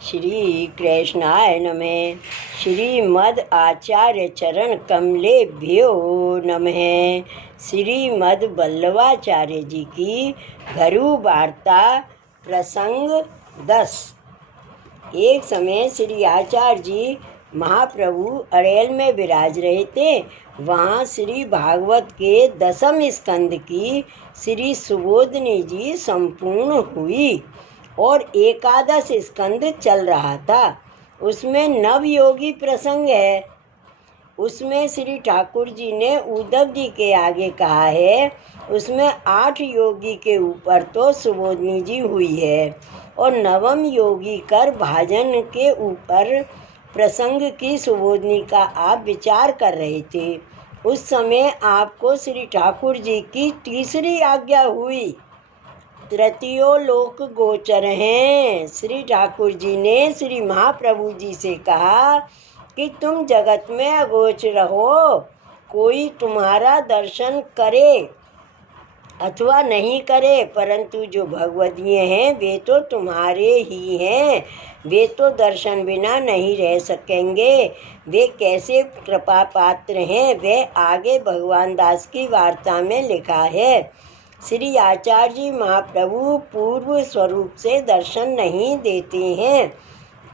श्री कृष्णाय नमः। श्रीमद् आचार्य चरण कमलेभ्यो नमः। श्रीमद् वल्लभाचार्य जी की घरू वार्ता प्रसंग 10। एक समय श्री आचार्य जी महाप्रभु अरेल में विराज रहे थे। वहाँ श्री भागवत के 10वें स्कंद की श्री सुबोधनी जी संपूर्ण हुई और एकादश स्कंद चल रहा था। उसमें नवयोगी प्रसंग है। उसमें श्री ठाकुर जी ने उद्धव जी के आगे कहा है। उसमें 8 योगी के ऊपर तो सुबोधनी जी हुई है और 9वें योगी कर भाजन के ऊपर प्रसंग की सुबोधनी का आप विचार कर रहे थे। उस समय आपको श्री ठाकुर जी की तीसरी आज्ञा हुई। तृतीयो लोक गोचर हैं। श्री ठाकुर जी ने श्री महाप्रभु जी से कहा कि तुम जगत में अगोचर हो। कोई तुम्हारा दर्शन करे अथवा नहीं करे, परंतु जो भगवदीय हैं वे तो तुम्हारे ही हैं। वे तो दर्शन बिना नहीं रह सकेंगे। वे कैसे कृपा पात्र हैं वे आगे भगवान दास की वार्ता में लिखा है। श्री आचार्य जी महाप्रभु पूर्व स्वरूप से दर्शन नहीं देते हैं।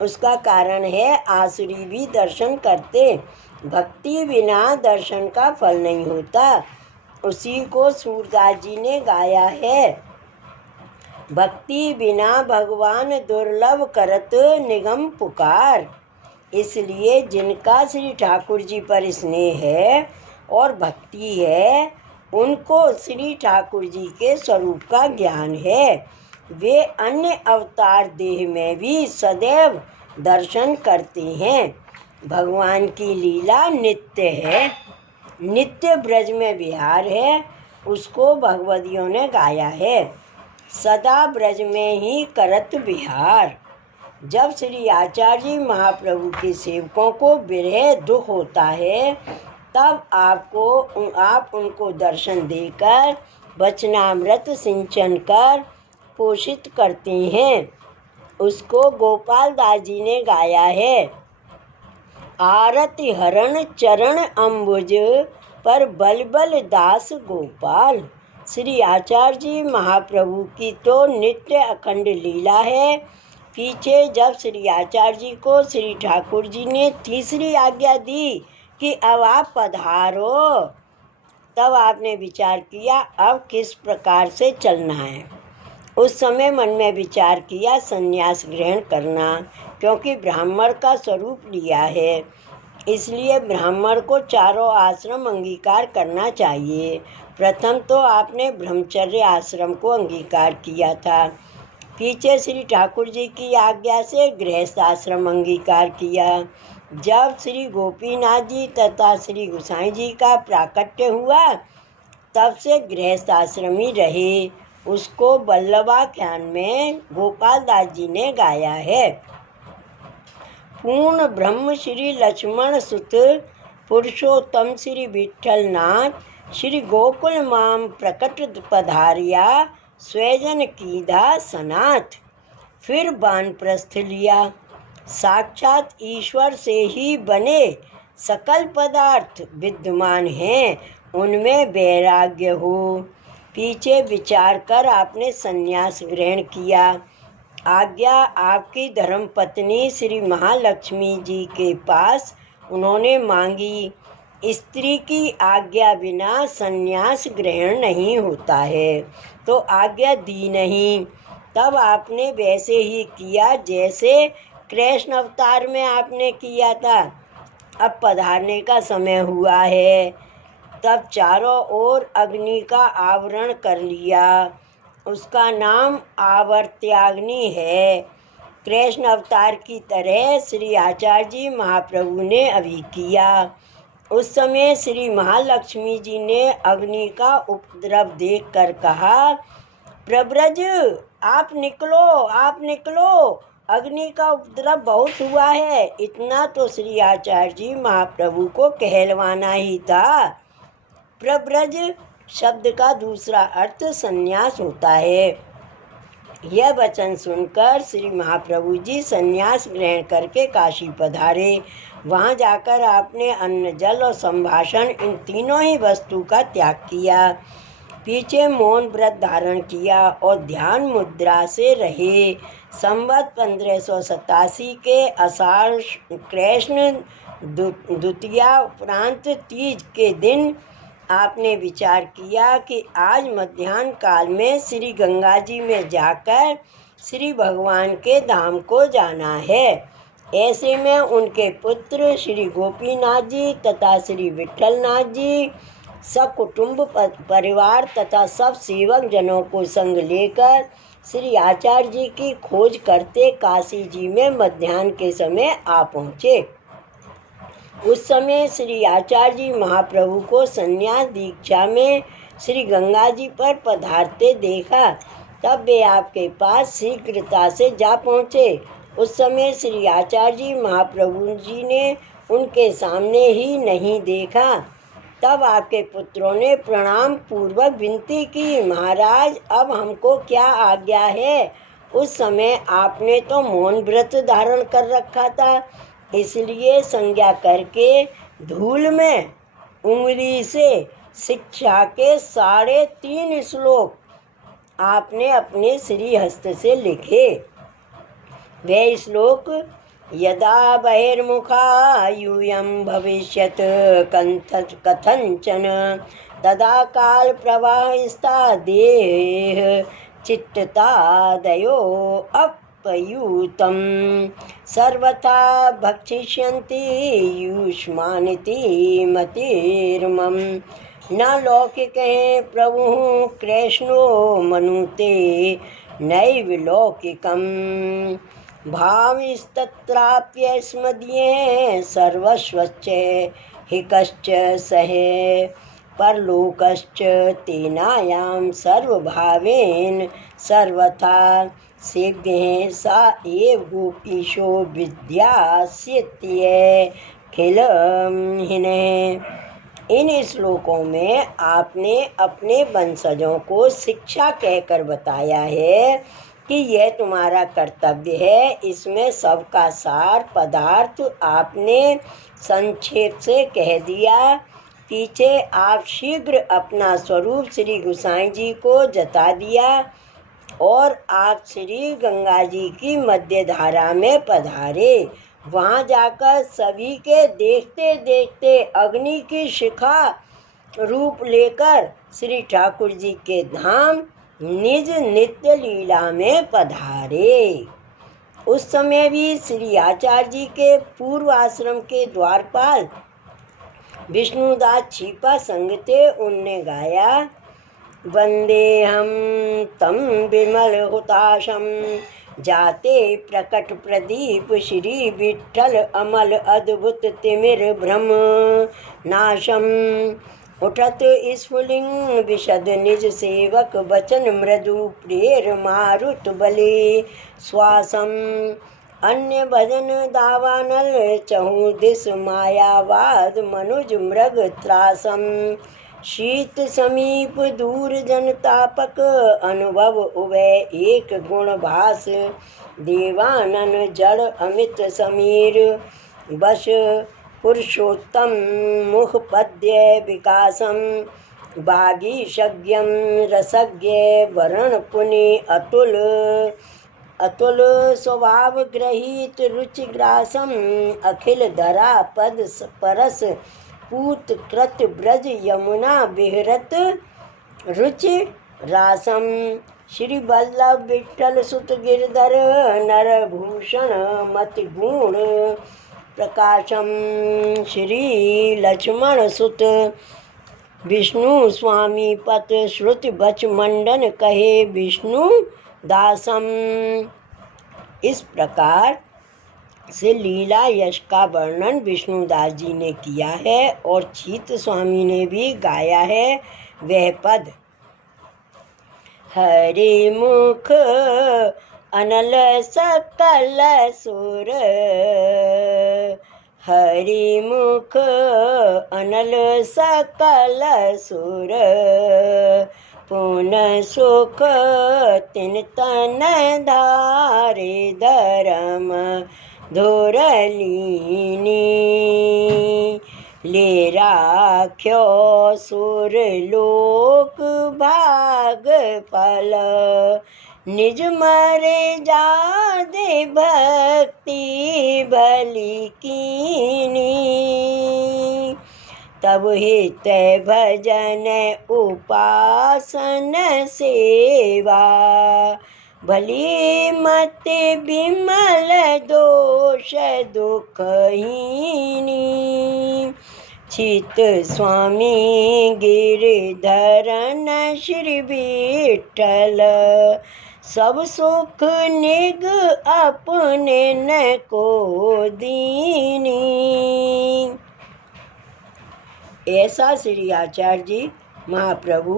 उसका कारण है आसुरी भी दर्शन करते। भक्ति बिना दर्शन का फल नहीं होता। उसी को सूरदास जी ने गाया है। भक्ति बिना भगवान दुर्लभ करत निगम पुकार। इसलिए जिनका श्री ठाकुर जी पर स्नेह है और भक्ति है उनको श्री ठाकुर जी के स्वरूप का ज्ञान है। वे अन्य अवतार देह में भी सदैव दर्शन करते हैं। भगवान की लीला नित्य है। नित्य ब्रज में विहार है। उसको भगवदियों ने गाया है। सदा ब्रज में ही करत विहार। जब श्री आचार्य जी महाप्रभु के सेवकों को विरह दुख होता है तब आप उनको दर्शन देकर वचनामृत सिंचन कर पोषित करते हैं। उसको गोपाल दास जी ने गाया है। आरति हरण चरण अम्बुज पर बलबल दास गोपाल। श्री आचार्य जी महाप्रभु की तो नित्य अखंड लीला है। पीछे जब श्री आचार्य जी को श्री ठाकुर जी ने तीसरी आज्ञा दी कि अब आप पधारो, तब आपने विचार किया अब किस प्रकार से चलना है। उस समय मन में विचार किया संन्यास ग्रहण करना, क्योंकि ब्राह्मण का स्वरूप लिया है। इसलिए ब्राह्मण को चारों आश्रम अंगीकार करना चाहिए। प्रथम तो आपने ब्रह्मचर्य आश्रम को अंगीकार किया था। पीछे श्री ठाकुर जी की आज्ञा से गृहस्थ आश्रम अंगीकार किया। जब श्री गोपीनाथ जी तथा श्री गोसाई जी का प्राकट्य हुआ तब से गृहस्थ आश्रम ही रहे। उसको वल्लभाख्यान में गोपाल दास जी ने गाया है। पूर्ण ब्रह्म श्री लक्ष्मण सुत पुरुषोत्तम श्री विठ्ठल नाथ श्री गोकुल माम प्रकट पधारिया स्वजन कीधा सनाथ। फिर वानप्रस्थ लिया। साक्षात ईश्वर से ही बने सकल पदार्थ विद्यमान हैं, उनमें वैराग्य हो। पीछे विचार कर आपने संन्यास ग्रहण किया। आज्ञा आपकी धर्मपत्नी श्री महालक्ष्मी जी के पास उन्होंने मांगी। स्त्री की आज्ञा बिना संन्यास ग्रहण नहीं होता है, तो आज्ञा दी नहीं। तब आपने वैसे ही किया जैसे कृष्ण अवतार में आपने किया था। अब पधारने का समय हुआ है। तब चारों ओर अग्नि का आवरण कर लिया। उसका नाम आवर्त्याग्नि है। कृष्ण अवतार की तरह श्री आचार्य जी महाप्रभु ने अभी किया। उस समय श्री महालक्ष्मी जी ने अग्नि का उपद्रव देखकर कहा, प्रव्रज आप निकलो, आप निकलो, अग्नि का उपद्रव बहुत हुआ है। इतना तो श्री आचार्य जी महाप्रभु को कहलवाना ही था। प्रव्रज शब्द का दूसरा अर्थ संन्यास होता है। यह वचन सुनकर श्री महाप्रभु जी संन्यास ग्रहण करके काशी पधारे। वहाँ जाकर आपने अन्न, जल और संभाषण इन तीनों ही वस्तु का त्याग किया। पीछे मौन व्रत धारण किया और ध्यान मुद्रा से रहे। संवत 1587 के आषाढ़ कृष्ण द्वितीया उपरांत तीज के दिन आपने विचार किया कि आज मध्याह्न काल में श्री गंगा जी में जाकर श्री भगवान के धाम को जाना है। ऐसे में उनके पुत्र श्री गोपीनाथ जी तथा श्री विठलनाथ जी सब कुटुंब परिवार तथा सब सेवक जनों को संग लेकर श्री आचार्य जी की खोज करते काशी जी में मध्याह्न के समय आ पहुँचे। उस समय श्री आचार्य जी महाप्रभु को संन्यास दीक्षा में श्री गंगा जी पर पधारते देखा। तब वे आपके पास शीघ्रता से जा पहुँचे। उस समय श्री आचार्य जी महाप्रभु जी ने उनके सामने ही नहीं देखा। तब आपके पुत्रों ने प्रणाम पूर्वक विनती की, महाराज अब हमको क्या आज्ञा है। उस समय आपने तो मौन व्रत धारण कर रखा था, इसलिए संज्ञा करके धूल में उंगली से शिक्षा के 3.5 श्लोक आपने अपने श्री हस्त से लिखे। वे श्लोक यदा बहिर्मुखा यूयं भविष्यत कथंचन तदा काल प्रवाहिस्ता देह चित्तादयो अपयूतम सर्वथा भक्षिष्यन्ति युष्मानिति मतिर्मम न लौकिकं प्रभु कृष्णो मनुते नैव लौकिकम् भाविस्तत्राप्यस्मदीये सर्वस्वच्च हिकश्च सहे परलोकश्च तेनायां सर्वभावेन सर्वथा सेव्ये सा एव गोपीशो विद्यास्यत्यखिलहिने। इन श्लोकों में आपने अपने वंशजों को शिक्षा कहकर बताया है कि यह तुम्हारा कर्तव्य है। इसमें सबका सार पदार्थ आपने संक्षेप से कह दिया। पीछे आप शीघ्र अपना स्वरूप श्री गोसाई जी को जता दिया और आप श्री गंगा जी की मध्य धारा में पधारे। वहाँ जाकर सभी के देखते देखते अग्नि की शिखा रूप लेकर श्री ठाकुर जी के धाम निज नित्य लीला में पधारे। उस समय भी श्री आचार्य जी के पूर्व आश्रम के द्वारपाल विष्णुदास छिपा संग थे। उनने गाया वंदे हम तम विमल हुताशम जाते प्रकट प्रदीप श्री विठ्ठल अमल अद्भुत तिमिर भ्रम नाशम उठत स्फुलिंग विशद निज सेवक वचन मृदु प्रेर मारुत बले श्वासम अन्य भजन दावानल चहु दिस मायावाद मनुज मृग त्रासम शीत समीप दूर जनतापक अनुभव उभय एक गुण भास देवानन जड़ अमित समीर बश पुरुषोत्तम मुख पद्य विकासम बागीशज्ञम रसज्ञ वरण पुनि अतुल अतुल स्वभाव ग्रहीत रुचिग्रासम अखिल धरा पद परस पूत कृत ब्रज यमुना विहरत रुचि रासम श्री वल्लभ विठ्ठल सुत गिरधर नरभूषण मति गुण प्रकाशम श्री लक्ष्मण सुत विष्णु स्वामी पत श्रुति बच मंडन कहे विष्णु दासम। इस प्रकार से लीला यश का वर्णन विष्णुदास जी ने किया है और चीत स्वामी ने भी गाया है। वह पद हरि मुख अनल सकल सुर हरि मुख अनल सकल सुर पुन सुख तिन तन धारे धर्म धुरलीनी ले राख्यो सुर लोक भाग फल निज मरे जादे भक्ति भली कीनी तब हित भजन उपासन सेवा भली मत विमल दोष दुखहीनी चित स्वामी गिरधरन श्री विठ्ठल सब सुख निग अपने न को दीनी। ऐसा श्री आचार्य जी महाप्रभु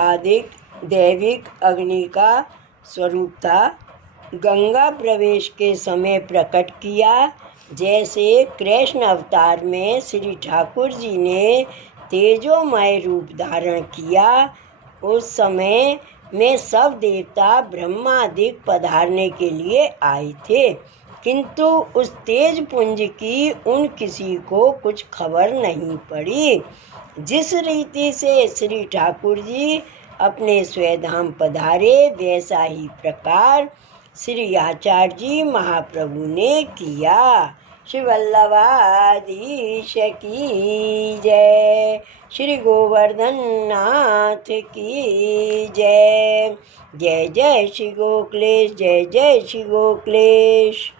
आदिक दैविक अग्नि का स्वरूप था। गंगा प्रवेश के समय प्रकट किया। जैसे कृष्ण अवतार में श्री ठाकुर जी ने तेजोमय रूप धारण किया, उस समय में सब देवता ब्रह्मादिक पधारने के लिए आए थे, किंतु उस तेज पुंज की उन किसी को कुछ खबर नहीं पड़ी। जिस रीति से श्री ठाकुर जी अपने स्वधाम पधारे, वैसा ही प्रकार श्री आचार्य जी महाप्रभु ने किया। श्री वल्लभाधीश की जय। श्री गोवर्धन नाथ की जय। जय जय श्री गोकुलेश, जय जय श्री गोकुलेश।